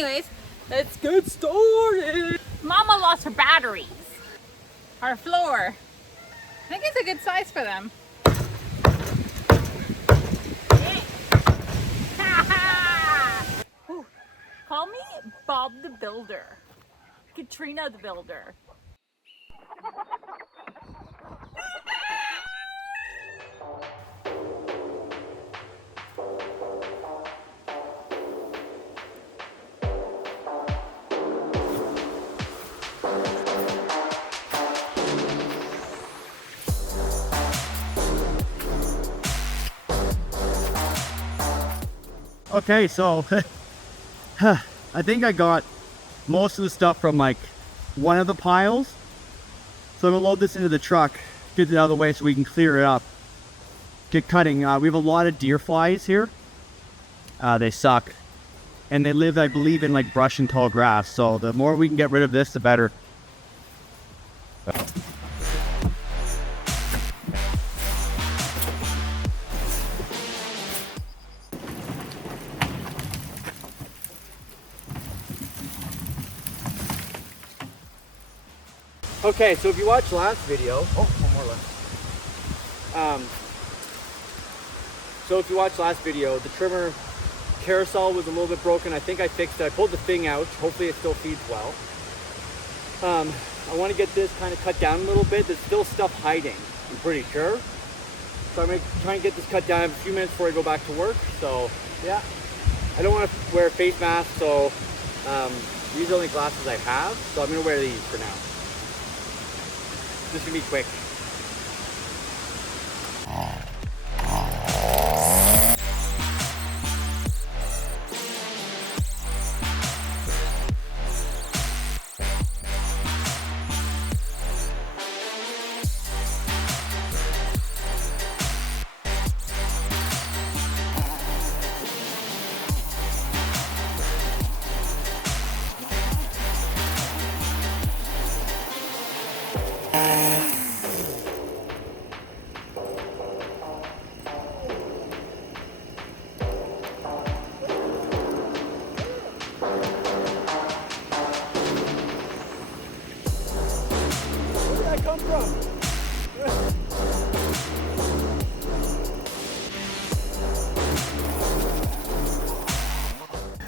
anyways, let's get started. Mama lost her batteries. Our floor. I think it's a good size for them. Call me Bob the Builder. Katrina the Builder. Okay, so I think I got most of the stuff from like one of the piles. So I'm gonna load this into the truck, get it out of the way so we can clear it up. Get cutting. We have a lot of deer flies here. They suck. And they live, I believe, in like brush and tall grass. So the more we can get rid of this, the better. Okay, so if you watched last video, one more left. So if you watched last video, the trimmer carousel was a little bit broken. I think I fixed it. I pulled the thing out. Hopefully it still feeds well. I want to get this kind of cut down a little bit. There's still stuff hiding, I'm pretty sure. So I'm going to try and get this cut down. I have a few minutes before I go back to work. So yeah, I don't want to wear a face mask. So these are the only glasses I have. So I'm going to wear these for now. This can be quick.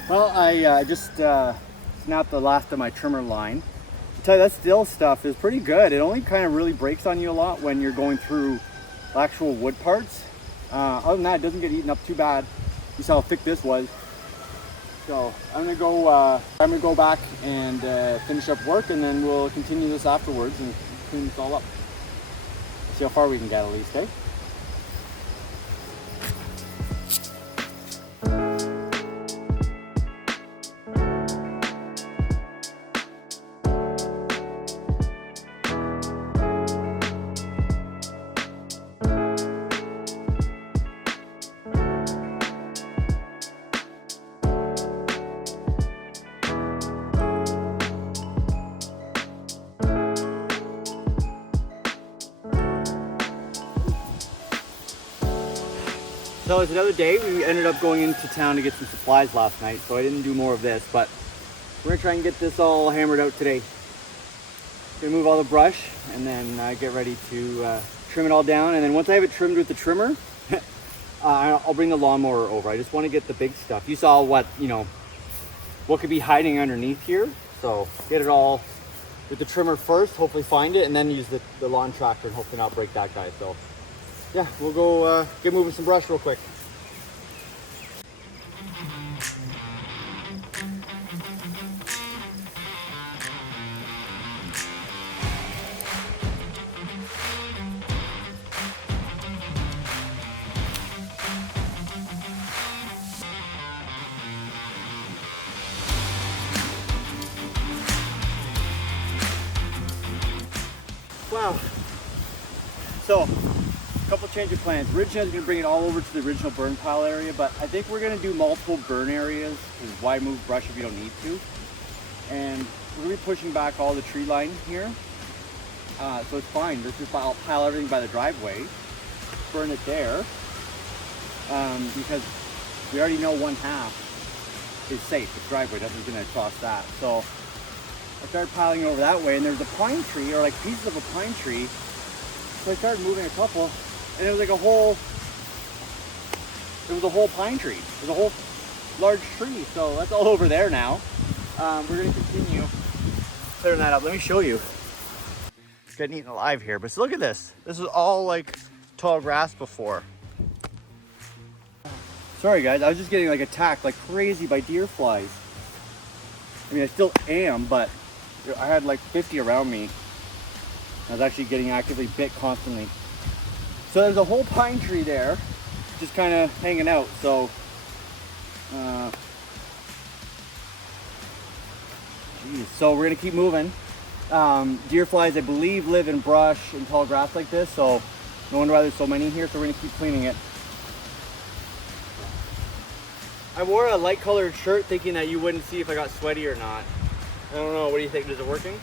Well, I just snapped the last of my trimmer line. I'll tell you, that steel stuff is pretty good. It only kind of really breaks on you a lot when you're going through actual wood parts. Other than that, it doesn't get eaten up too bad. You saw how thick this was. So I'm gonna go back and finish up work, and then we'll continue this afterwards and clean this all up. See how far we can get at least, eh? So it's another day. We ended up going into town to get some supplies last night, so I didn't do more of this, but we're gonna try and get this all hammered out today. Gonna move all the brush and then get ready to trim it all down, and then once I have it trimmed with the trimmer, I'll bring the lawnmower over. I just want to get the big stuff. You saw what could be hiding underneath here, so get it all with the trimmer first, hopefully find it, and then use the lawn tractor and hopefully not break that guy. So yeah, we'll go get moving some brush real quick. Wow. So, couple change of plans. Originally I was going to bring it all over to the original burn pile area, but I think we're going to do multiple burn areas, because why move brush if you don't need to? And we're going to be pushing back all the tree line here. So it's fine. Let's just pile everything by the driveway, burn it there, because we already know one half is safe. The driveway, nothing's gonna cross that. So I started piling over that way, and there's a pine tree, or like pieces of a pine tree. So I started moving a couple, and it was like a whole pine tree. It was a whole large tree. So that's all over there now. We're gonna continue clearing that up. Let me show you. It's getting eaten alive here, but look at this. This was all like tall grass before. Sorry guys, I was just getting like attacked like crazy by deer flies. I mean, I still am, but I had like 50 around me. I was actually getting actively bit constantly. So there's a whole pine tree there, just kind of hanging out. So, so we're gonna keep moving. Deer flies, I believe, live in brush and tall grass like this. So no wonder why there's so many here. So we're gonna keep cleaning it. I wore a light colored shirt thinking that you wouldn't see if I got sweaty or not. I don't know, what do you think? Is it working?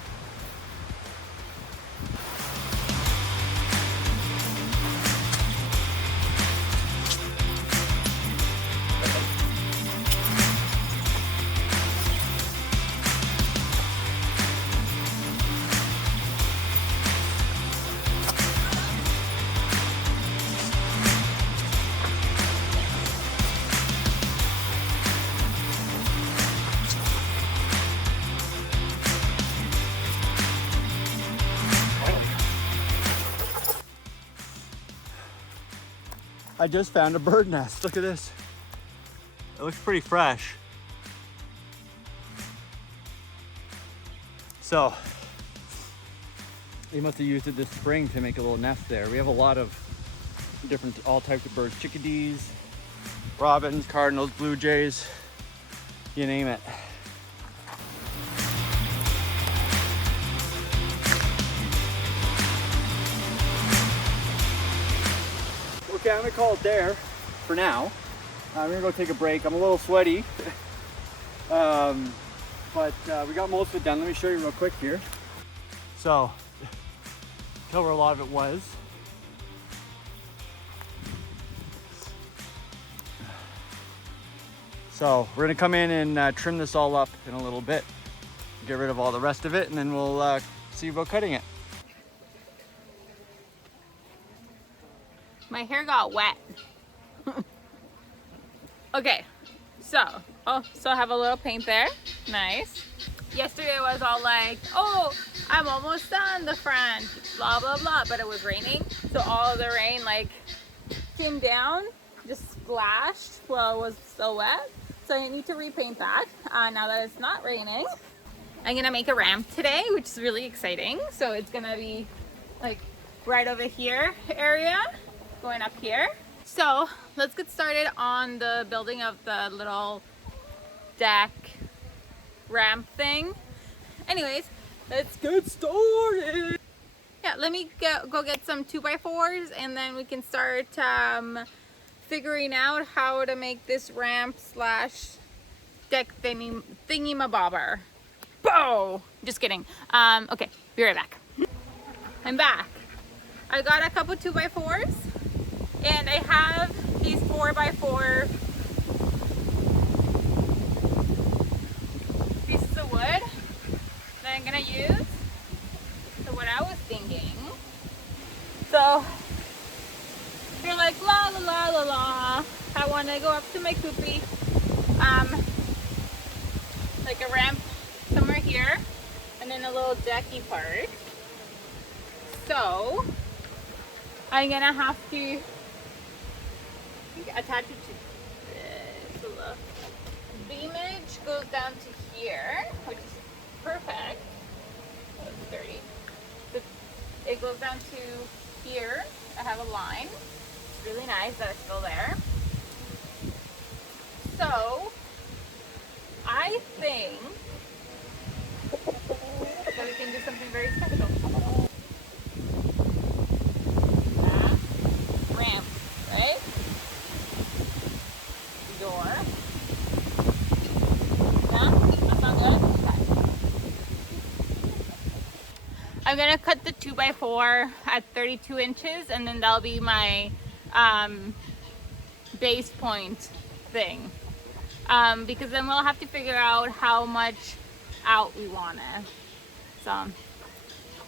I just found a bird nest. Look at this. It looks pretty fresh. So, they must have used it this spring to make a little nest there. We have a lot of different, all types of birds. Chickadees, robins, cardinals, blue jays, you name it. Okay, I'm gonna call it there for now. I'm gonna go take a break. I'm a little sweaty, but we got most of it done. Let me show you real quick here. So, tell where a lot of it was. So we're gonna come in and trim this all up in a little bit, get rid of all the rest of it, and then we'll see about cutting it. My hair got wet. Okay, so I have a little paint there. Nice. Yesterday was all like, oh, I'm almost done the front, blah, blah, blah. But it was raining. So all of the rain like came down, just splashed while it was still wet. So I need to repaint that now that it's not raining. I'm gonna make a ramp today, which is really exciting. So it's gonna be like right over here area, going up here. So let's get started on the building of the little deck ramp thing. Anyways, let's get started. Yeah, let me go get some 2x4s and then we can start figuring out how to make this ramp slash deck thingy-mabobber. Bow! Just kidding. Okay, be right back. I'm back. I got a couple 2x4s and I have these 4x4 pieces of wood that I'm gonna use. So what I was thinking, so you're like la la la la la, I want to go up to my coopy, like a ramp somewhere here and then a little decky part. So I'm gonna have to attach it to this. So the beamage goes down to here, which is perfect. Oh, it's dirty. It goes down to here. I have a line. It's really nice that it's still there. So I think that we can do something very special. Ramp, right? Door. Yeah? That sound good? Okay. I'm gonna cut the 2x4 at 32 inches and then that'll be my base point thing. because then we'll have to figure out how much out we want it. So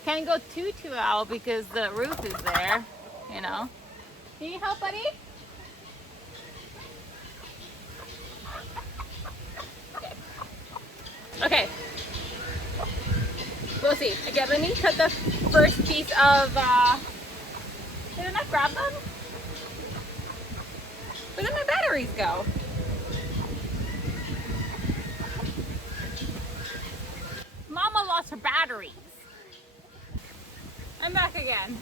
can't go too out because the roof is there, you know. Can you help, buddy? Okay. We'll see. Okay, let me cut the first piece of, did I not grab them? Where did my batteries go? Mama lost her batteries. I'm back again.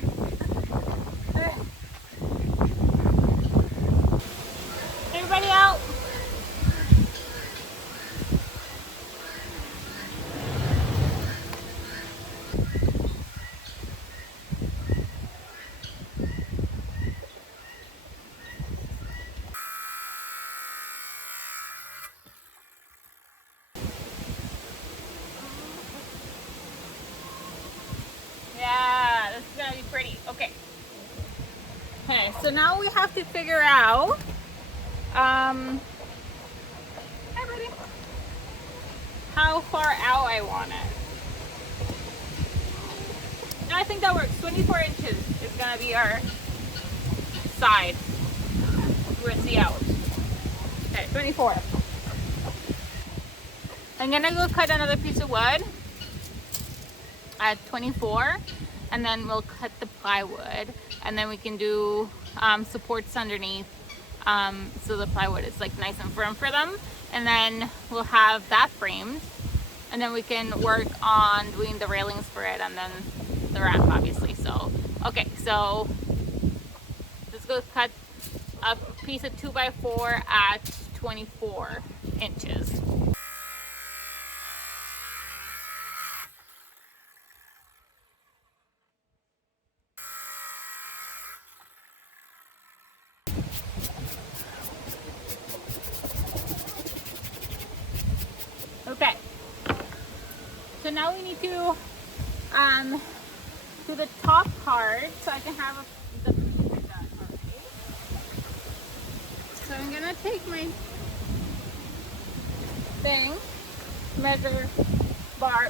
Everybody out? Yeah, this is gonna be pretty. Okay. Okay, so now we have to figure out, hi buddy, how far out I want it. No, I think that works. 24 inches is gonna be our side. We're gonna see out. Okay, 24. I'm gonna go cut another piece of wood at 24, and then we'll cut the plywood, and then we can do supports underneath, so the plywood is like nice and firm for them, and then we'll have that framed, and then we can work on doing the railings for it, and then the ramp, obviously. So okay, so let's go cut a piece of 2x4 at 24 inches. Okay, so now we need to do the top part so I can have the picture done. Alright. So I'm gonna take my thing, measure bar,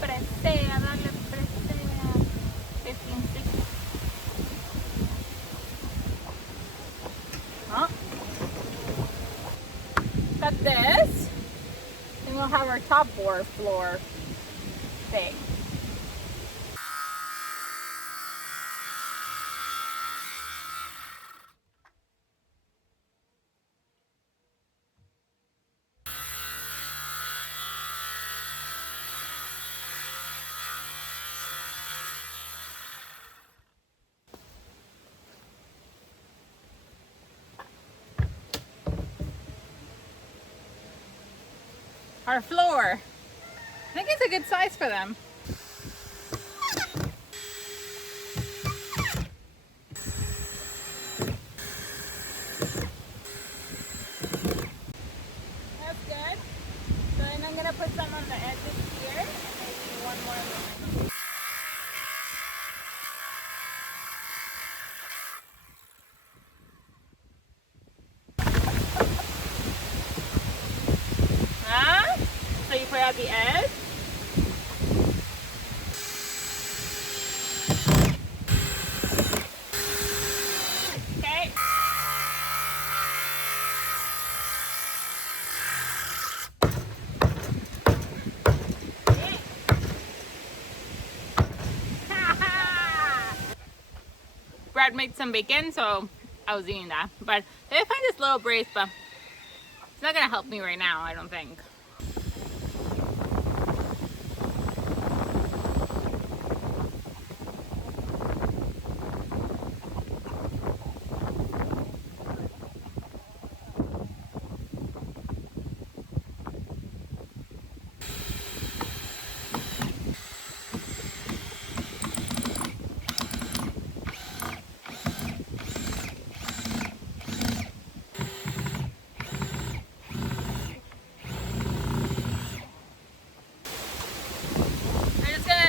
prestea, dale prestea, 15, 16. Huh? Cut this, and we'll have our top floor thing. Our floor. I think it's a good size for them. That's good. So then I'm gonna put some on the edges here, and maybe one more. Huh? So you put at the edge. Okay. Brad made some bacon, so I was eating that. But I find this little brace, but it's not gonna help me right now, I don't think.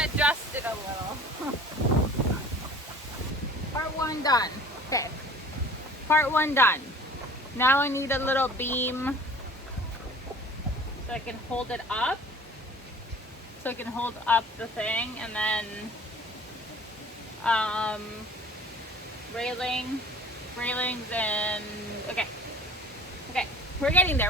Adjust it a little. Part one done. Okay. Part one done. Now I need a little beam so I can hold it up. So I can hold up the thing, and then railings, and okay, we're getting there.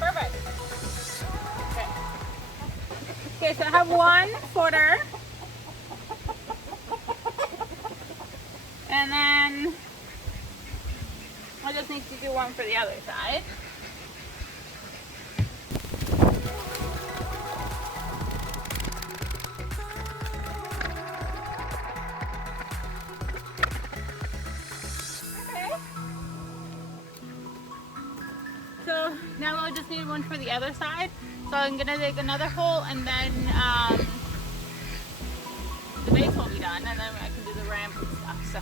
Perfect. Okay, so I have 1 footer. And then I just need to do one for the other side. Okay. So now I just need one for the other side. So I'm gonna dig another hole, and then the base will be done, and then I can do the ramp and stuff. So.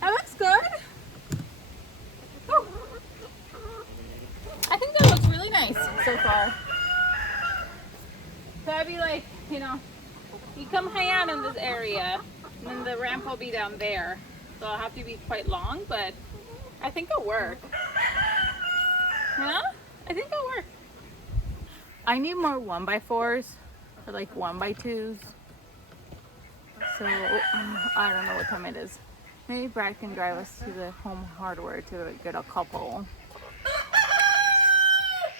That looks good. Oh. I think that looks really nice so far. So I'd be like, you know, you come hang out in this area, and then the ramp will be down there. So I'll have to be quite long, but I think it'll work. Yeah, I think it'll work. I need more 1x4s or like 1x2s. So I don't know what time it is. Maybe Brad can drive us to the Home Hardware to get a couple.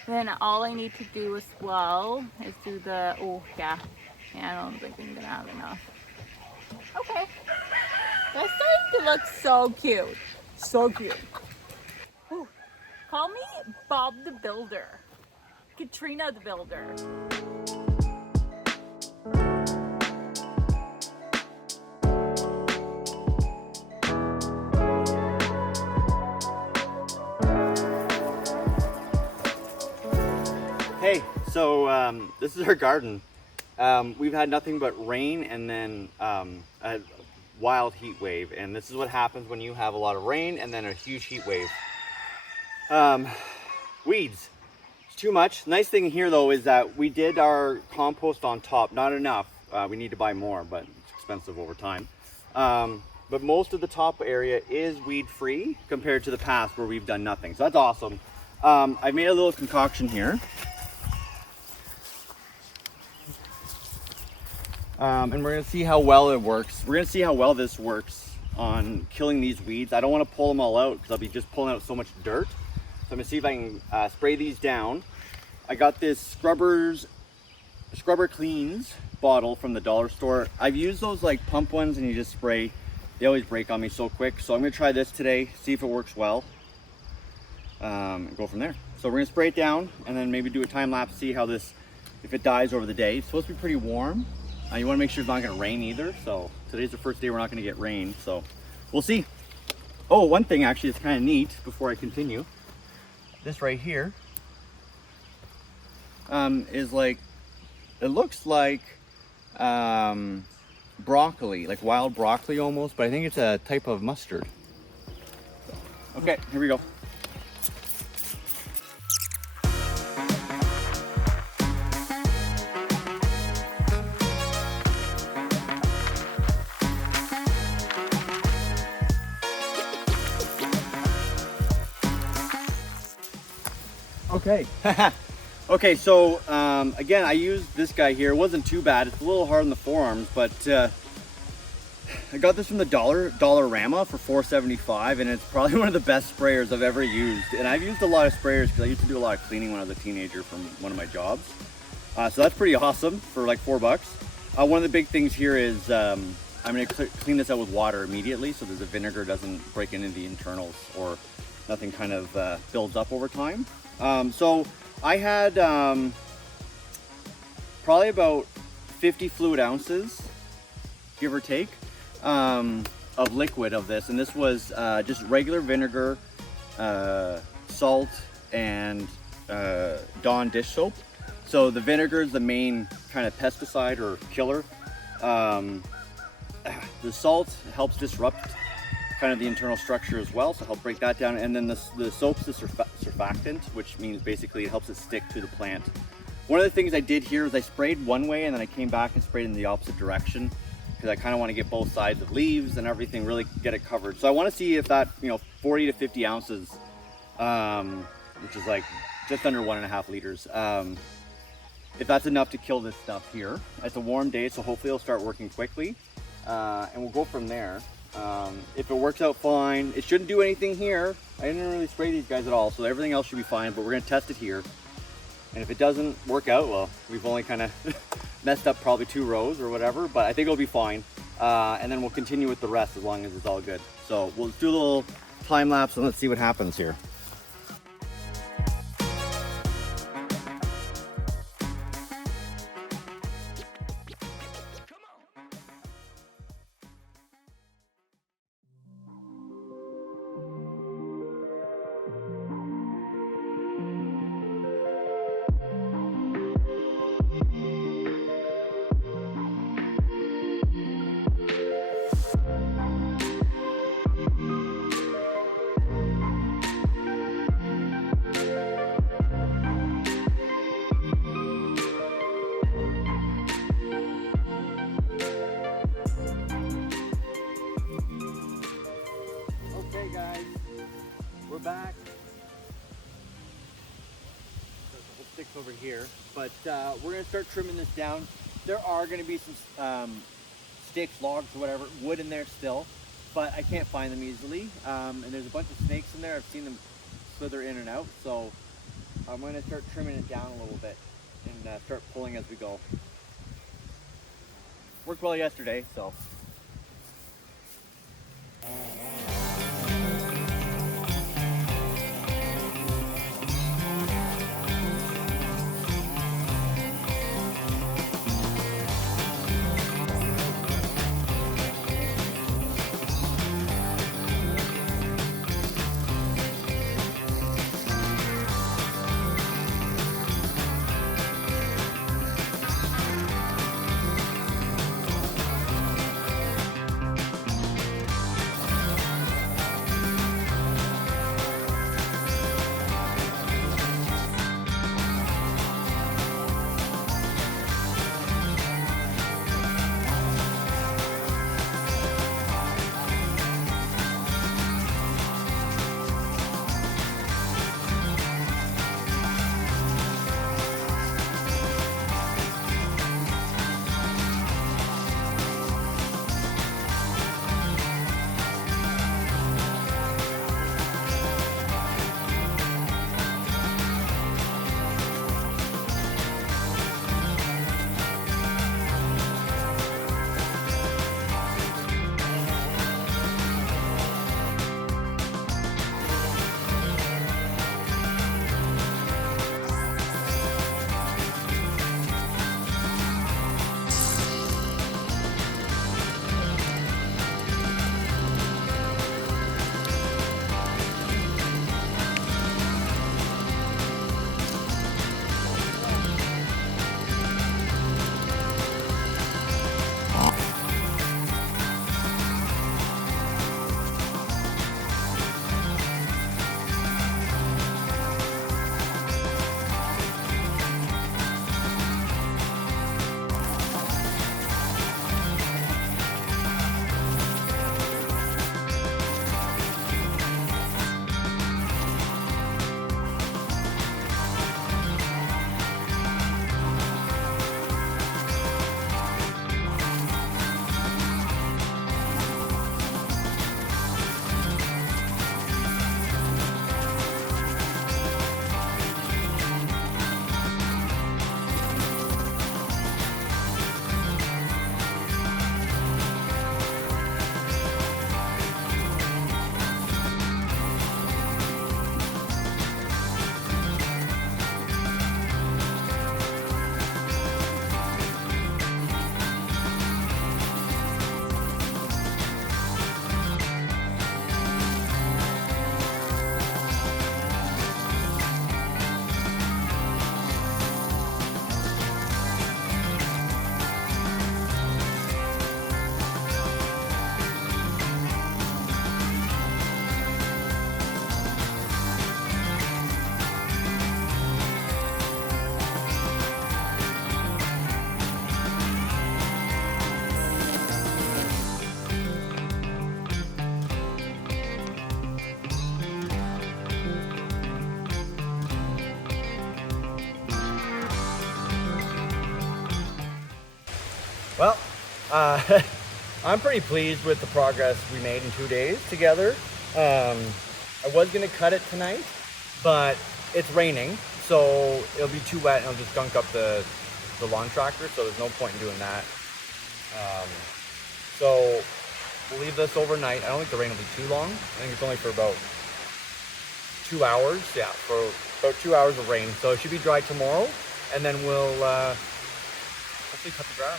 Then all I need to do as well is do the, yeah, I don't think I'm gonna have enough. Okay, that's starting to look so cute. So cute. Ooh. Call me Bob the Builder. Katrina the Builder. Hey, so this is our garden. We've had nothing but rain and then a wild heat wave, and this is what happens when you have a lot of rain and then a huge heat wave. Weeds, it's too much. Nice thing here though is that we did our compost on top, not enough. We need to buy more, but it's expensive over time. But most of the top area is weed free compared to the past where we've done nothing. So that's awesome. I made a little concoction here. And we're gonna see how well it works. We're gonna see how well this works on killing these weeds. I don't wanna pull them all out because I'll be just pulling out so much dirt. So I'm gonna see if I can spray these down. I got this Scrubber Cleans bottle from the dollar store. I've used those like pump ones and you just spray. They always break on me so quick. So I'm gonna try this today, see if it works well. And go from there. So we're gonna spray it down and then maybe do a time lapse, see how this, if it dies over the day. It's supposed to be pretty warm. You wanna make sure it's not gonna rain either. So today's the first day we're not gonna get rain. So we'll see. Oh, one thing actually is kind of neat before I continue. This right here is like, it looks like broccoli, like wild broccoli almost, but I think it's a type of mustard. Okay, here we go. Okay. Okay, so again, I used this guy here. It wasn't too bad. It's a little hard on the forearms, but I got this from the Dollarama for $4.75, and it's probably one of the best sprayers I've ever used. And I've used a lot of sprayers because I used to do a lot of cleaning when I was a teenager from one of my jobs. So that's pretty awesome for like $4. One of the big things here is I'm going to clean this out with water immediately so that the vinegar doesn't break into the internals or nothing kind of builds up over time. So I had probably about 50 fluid ounces, give or take, of liquid of this. And this was just regular vinegar, salt, and Dawn dish soap. So the vinegar is the main kind of pesticide or killer. The salt helps disrupt kind of the internal structure as well, so help break that down. And then the soap's the surfactant, which means basically it helps it stick to the plant. One of the things I did here was I sprayed one way and then I came back and sprayed in the opposite direction because I kind of want to get both sides of leaves and everything, really get it covered. So I want to see if that, 40 to 50 ounces, which is like just under 1.5 liters, if that's enough to kill this stuff here. It's a warm day, so hopefully it'll start working quickly, and we'll go from there. If it works out fine, it shouldn't do anything here. I didn't really spray these guys at all, so everything else should be fine, but we're gonna test it here. And if it doesn't work out, well, we've only kind of messed up probably 2 rows or whatever, but I think it'll be fine. And then we'll continue with the rest as long as it's all good. So we'll do a little time lapse and let's see what happens here. We're back. There's a whole sticks over here, but we're gonna start trimming this down. There are gonna be some sticks, logs, or whatever, wood in there still, but I can't find them easily. And there's a bunch of snakes in there. I've seen them slither in and out, so I'm gonna start trimming it down a little bit and start pulling as we go. Worked well yesterday, so. Well, I'm pretty pleased with the progress we made in 2 days together. I was gonna cut it tonight, but it's raining, so it'll be too wet and it'll just gunk up the lawn tractor, so there's no point in doing that. So we'll leave this overnight. I don't think the rain will be too long. I think it's only for about 2 hours. Yeah, for about 2 hours of rain. So it should be dry tomorrow, and then we'll hopefully cut the grass.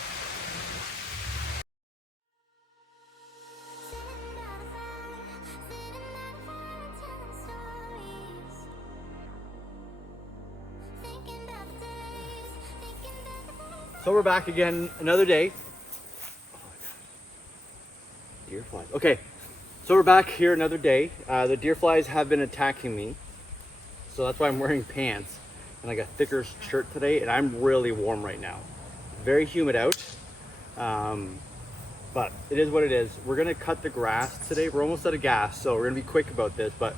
So we're back again another day. Deer flies. Okay, so we're back here another day. The deer flies have been attacking me, so that's why I'm wearing pants and like a thicker shirt today, and I'm really warm right now. Very humid out, but it is what it is. We're gonna cut the grass today. We're almost out of gas, so we're gonna be quick about this, but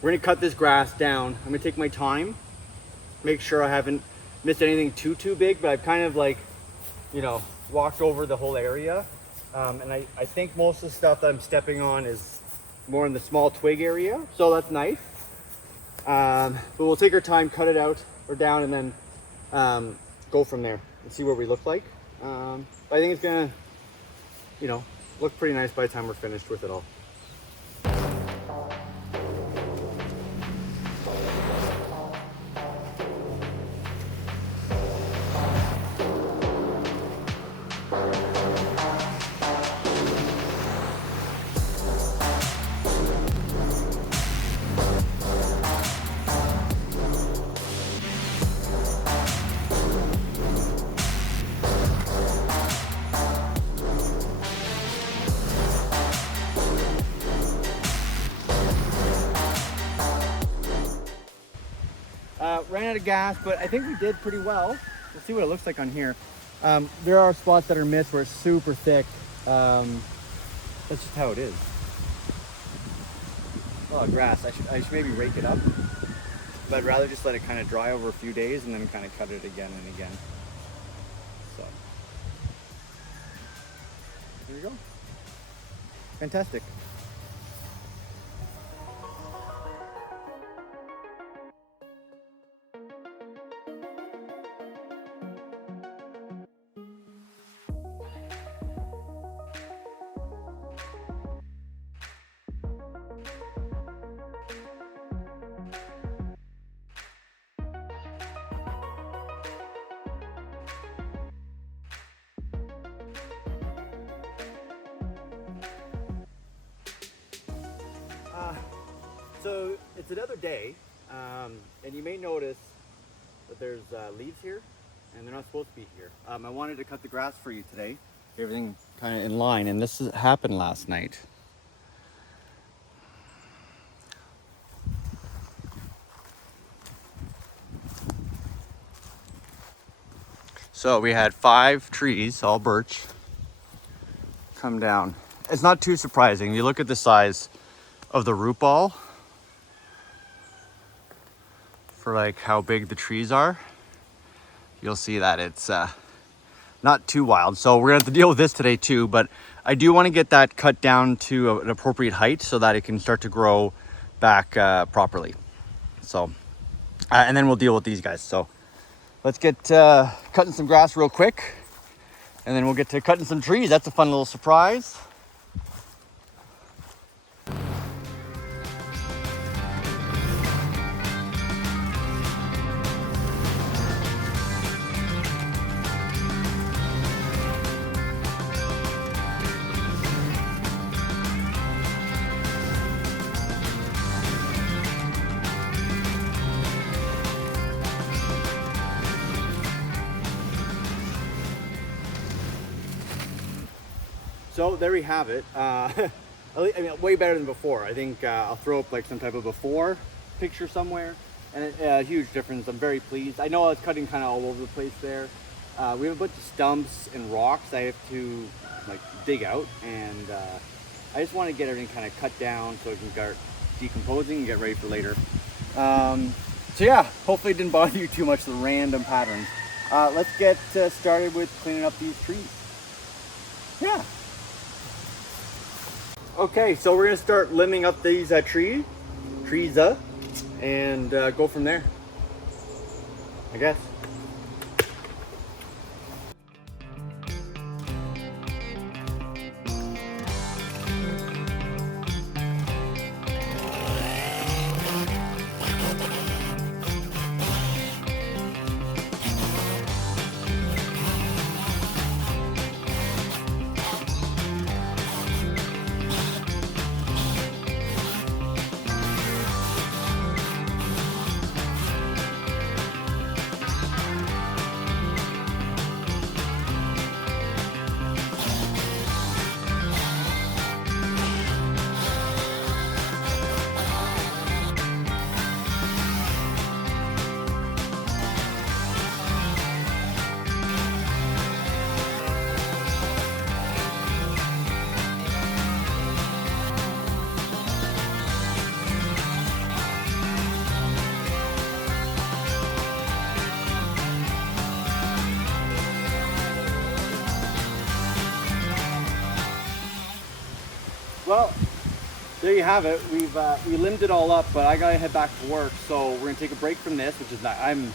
we're gonna cut this grass down. I'm gonna take my time, make sure I haven't missed anything too big, but I've kind of like, you know, walked over the whole area. And I think most of the stuff that I'm stepping on is more in the small twig area, so that's nice. But we'll take our time, cut it out or down, and then go from there and see what we look like. But I think it's gonna, you know, look pretty nice by the time we're finished with it all. Ran out of gas, but I think we did pretty well. We'll see what it looks like on here. There are spots that are missed where it's super thick. That's just how it is. Oh, grass. I should maybe rake it up, but I'd rather just let it kind of dry over a few days and then kind of cut it again and again. So there you go. Fantastic. So it's another day, and you may notice that there's leaves here, and they're not supposed to be here. I wanted to cut the grass for you today, everything kind of in line, and this happened last night. So we had 5 trees, all birch, come down. It's not too surprising. You look at the size of the root ball for like how big the trees are. You'll see that it's not too wild. So we're gonna have to deal with this today too, but I do want to get that cut down to an appropriate height so that it can start to grow back properly. So, and then we'll deal with these guys. So let's get cutting some grass real quick, and then we'll get to cutting some trees. That's a fun little surprise. So there we have it. I mean, way better than before. I think I'll throw up like some type of before picture somewhere, and a huge difference. I'm very pleased. I know I was cutting kind of all over the place there. We have a bunch of stumps and rocks I have to like dig out, and I just want to get everything kind of cut down so it can start decomposing and get ready for later. So yeah, hopefully it didn't bother you too much, the random patterns. Let's get started with cleaning up these trees. Yeah. Okay, so we're gonna start limbing up these trees, and go from there, I guess. Well, there you have it. We limbed it all up, but I gotta head back to work, so we're gonna take a break from this, which is not, I'm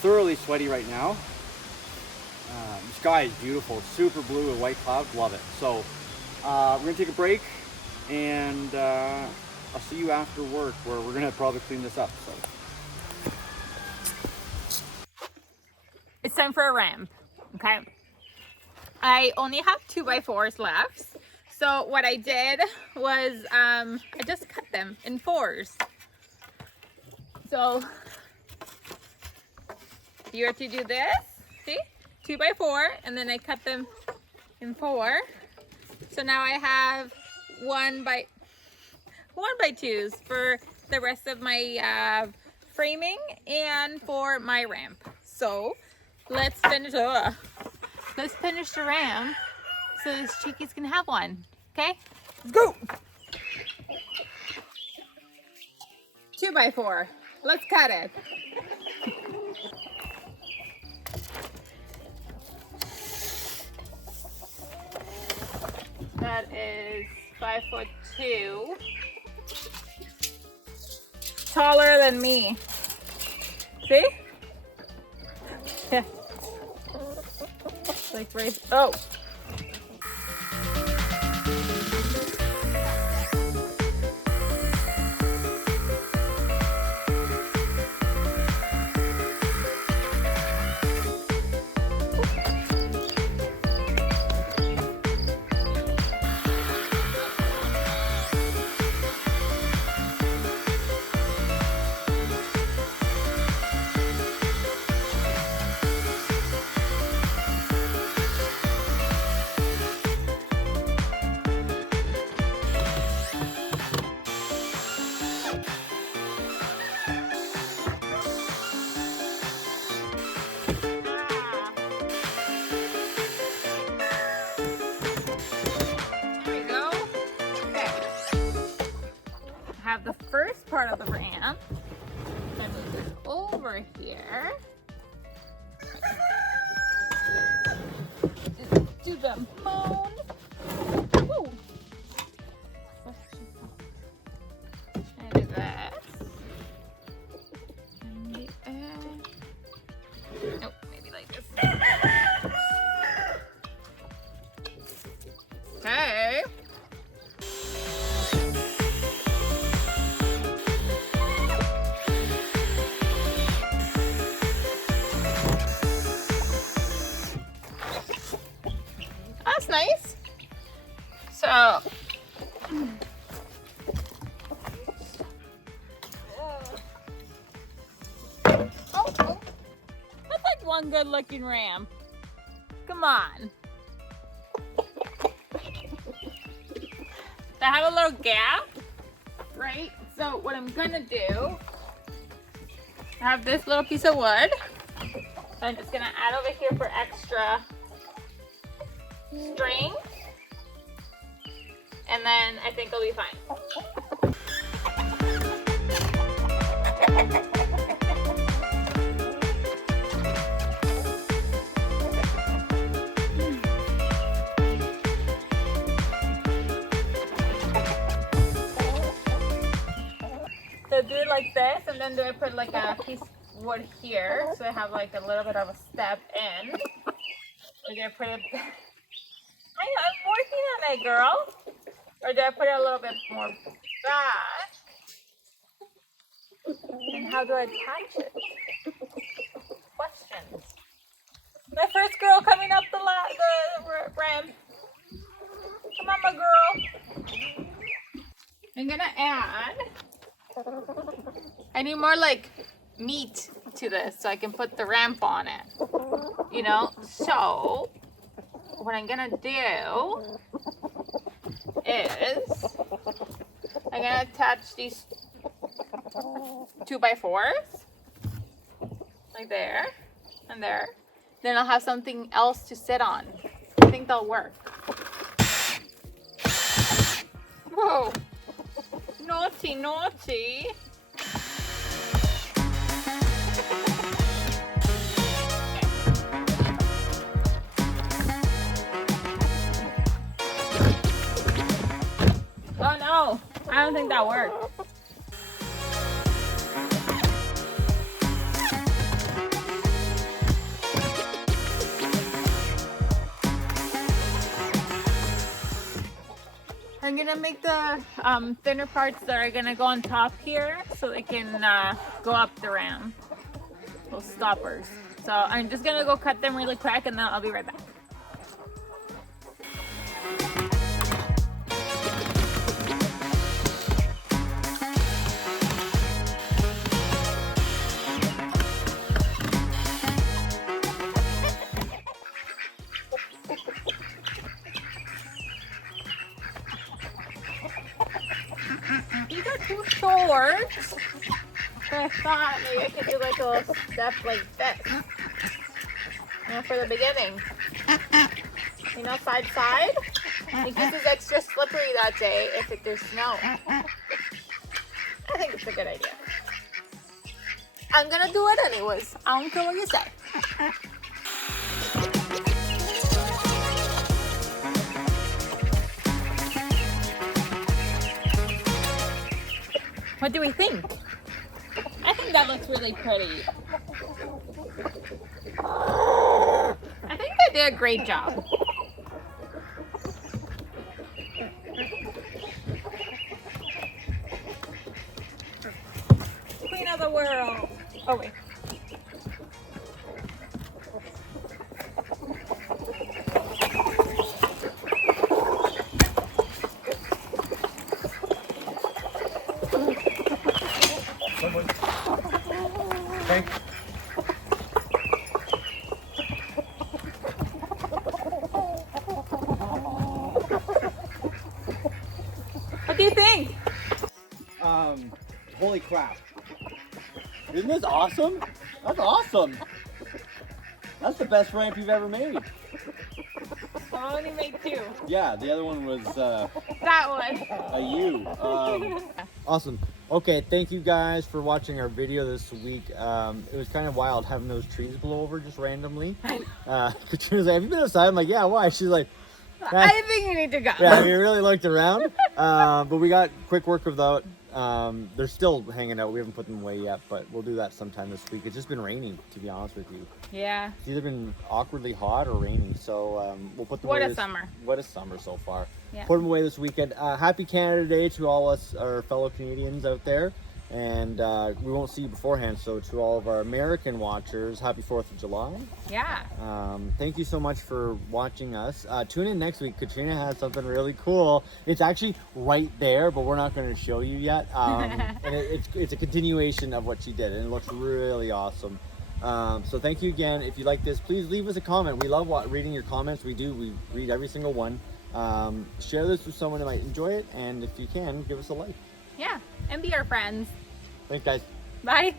thoroughly sweaty right now. The sky is beautiful, it's super blue and white clouds, love it. So we're gonna take a break, and I'll see you after work, where we're gonna probably clean this up. So It's time for a ramp, okay? I only have 2x4s left. So what I did was I just cut them in 4s. So you have to do this, see? 2x4, and then I cut them in 4. So now I have 1x2s for the rest of my framing and for my ramp. So let's finish the ramp so these cheekies can have one. Okay, let's go. 2x4. Let's cut it. That is 5'2". Taller than me. See? Yeah. Like right. Oh. The first part of the ramp. I move this over here. Do the moan. Woo. And do this. Oh, maybe like this. Okay. That's nice. So, that's like one good looking ramp. Come on. I have a little gap, right? So what I'm gonna do, I have this little piece of wood. So I'm just gonna add over here for extra string, and then I think it'll be fine. like this, and then do I put like a piece of wood here, so I have like a little bit of a step in? Or do I put it? I'm working on it, girl. Or do I put it a little bit more back? And how do I attach it? Questions. My first girl coming up the ramp. Come on, my girl. I'm gonna add. I need more like meat to this so I can put the ramp on it. You know? So, what I'm gonna do is I'm gonna attach these 2x4s like there and there. Then I'll have something else to sit on. I think they'll work. Whoa! Naughty, naughty. Oh no! I don't think that worked. I'm gonna make the thinner parts that are gonna go on top here so they can go up the ramp. Those stoppers. So I'm just gonna go cut them really quick and then I'll be right back. These are too short. So I thought maybe I could do like a little step like this. You know, for the beginning. You know, side side. It gets is extra slippery that day if there's snow. I think it's a good idea. I'm gonna do it anyways. I don't care what you say. What do we think? I think that looks really pretty. I think they did a great job. Queen of the world. Oh wait. Thanks. What do you think? Holy crap. Isn't this awesome? That's awesome. That's the best ramp you've ever made. I only made 2. Yeah, the other one was That one. a U. Awesome. Okay, thank you guys for watching our video this week. It was kind of wild having those trees blow over just randomly. Katrina's like, have you been outside? I'm like, yeah, why? She's like, I think you need to go. yeah, we really looked around. But we got quick work of that. They're still hanging out. We haven't put them away yet, but we'll do that sometime this week. It's just been raining, to be honest with you. Yeah. It's either been awkwardly hot or raining, so we'll put them away. What a summer. What a summer so far. Yeah. Put them away this weekend. Happy Canada Day to all us, our fellow Canadians out there. And we won't see you beforehand, so to all of our American watchers, happy 4th of July. Yeah. Thank you so much for watching us. Tune in next week. Katrina has something really cool. It's actually right there, but we're not going to show you yet. And it's a continuation of what she did, and it looks really awesome. So thank you again. If you like this, please leave us a comment. We love reading your comments. We do. We read every single one. Share this with someone who might enjoy it, and if you can, give us a like. Yeah. And be our friends. Thanks, guys. Bye.